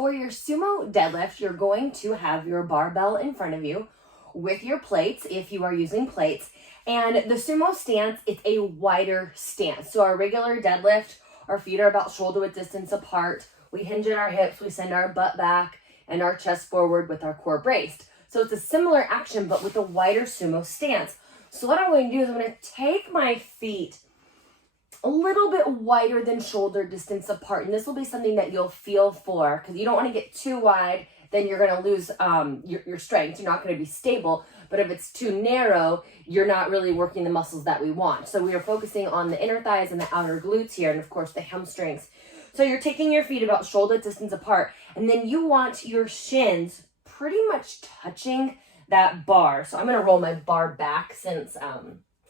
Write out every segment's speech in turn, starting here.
for your sumo deadlift, you're going to have your barbell in front of you with your plates, if you are using plates. And the sumo stance, it's a wider stance. So our regular deadlift, our feet are about shoulder width distance apart. We hinge at our hips, we send our butt back and our chest forward with our core braced. So it's a similar action, but with a wider sumo stance. So what I'm going to do is I'm going to take my feet a little bit wider than shoulder distance apart. And this will be something that you'll feel for, because you don't want to get too wide, then you're going to lose your strength. You're not going to be stable. But if it's too narrow, you're not really working the muscles that we want. So we are focusing on the inner thighs and the outer glutes here, and of course the hamstrings. So you're taking your feet about shoulder distance apart, and then you want your shins pretty much touching that bar. So I'm going to roll my bar back since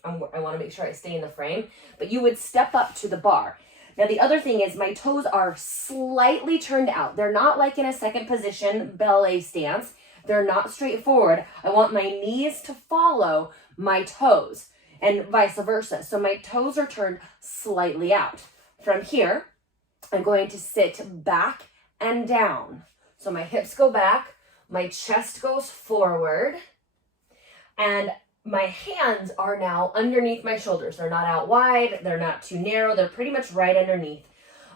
I want to make sure I stay in the frame. But you would step up to the bar. Now the other thing is my toes are slightly turned out. They're not like in a second position ballet stance. They're not straight forward. I want my knees to follow my toes and vice versa. So my toes are turned slightly out. From here, I'm going to sit back and down. So my hips go back, my chest goes forward, and my hands are now underneath my shoulders. They're not out wide, they're not too narrow, they're pretty much right underneath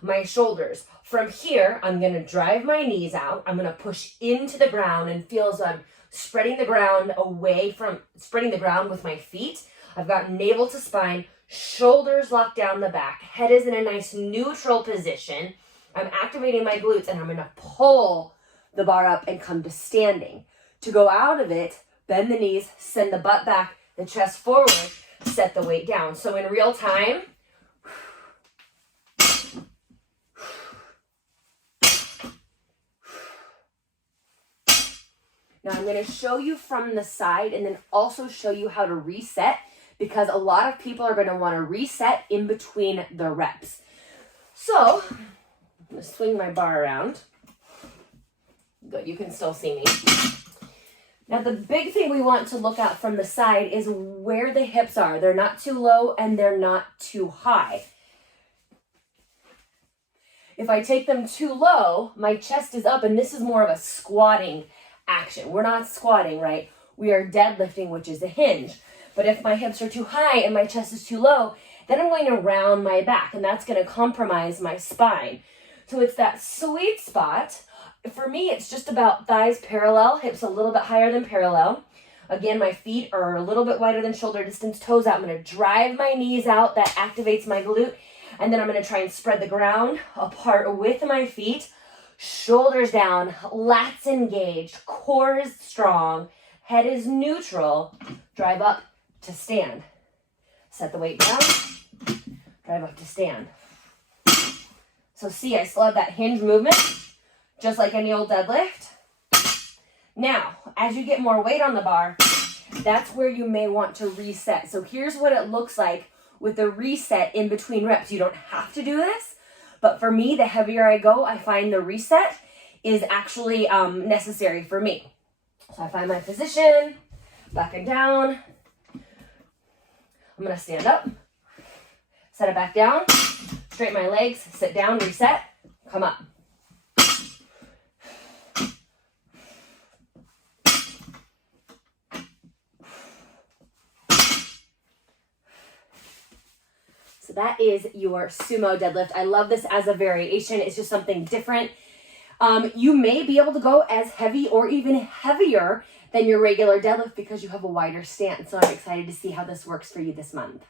my shoulders. From here, I'm going to drive my knees out. I'm going to push into the ground and feel as I'm spreading the ground with my feet. I've got navel to spine, shoulders locked down the back, head is in a nice neutral position. I'm activating my glutes, and I'm going to pull the bar up and come to standing. To go out of it, bend the knees, send the butt back, the chest forward, set the weight down. So in real time, now I'm going to show you from the side and then also show you how to reset, because a lot of people are going to want to reset in between the reps. So I'm going to swing my bar around. Good, you can still see me. Now the big thing we want to look at from the side is where the hips are. They're not too low and they're not too high. If I take them too low, my chest is up, and this is more of a squatting action. We're not squatting, right? We are deadlifting, which is a hinge. But if my hips are too high and my chest is too low, then I'm going to round my back, and that's going to compromise my spine. So it's that sweet spot. For me, it's just about thighs parallel, hips a little bit higher than parallel. Again, my feet are a little bit wider than shoulder distance, toes out. I'm going to drive my knees out. That activates my glute. And then I'm going to try and spread the ground apart with my feet. Shoulders down, lats engaged, core is strong, head is neutral. Drive up to stand. Set the weight down, drive up to stand. So see, I still have that hinge movement, just like any old deadlift. Now, as you get more weight on the bar, that's where you may want to reset. So here's what it looks like with the reset in between reps. You don't have to do this, but for me, the heavier I go, I find the reset is actually necessary for me. So I find my position, back and down. I'm going to stand up, set it back down, straighten my legs, sit down, reset, come up. So that is your sumo deadlift. I love this as a variation. It's just something different. You may be able to go as heavy or even heavier than your regular deadlift because you have a wider stance. So I'm excited to see how this works for you this month.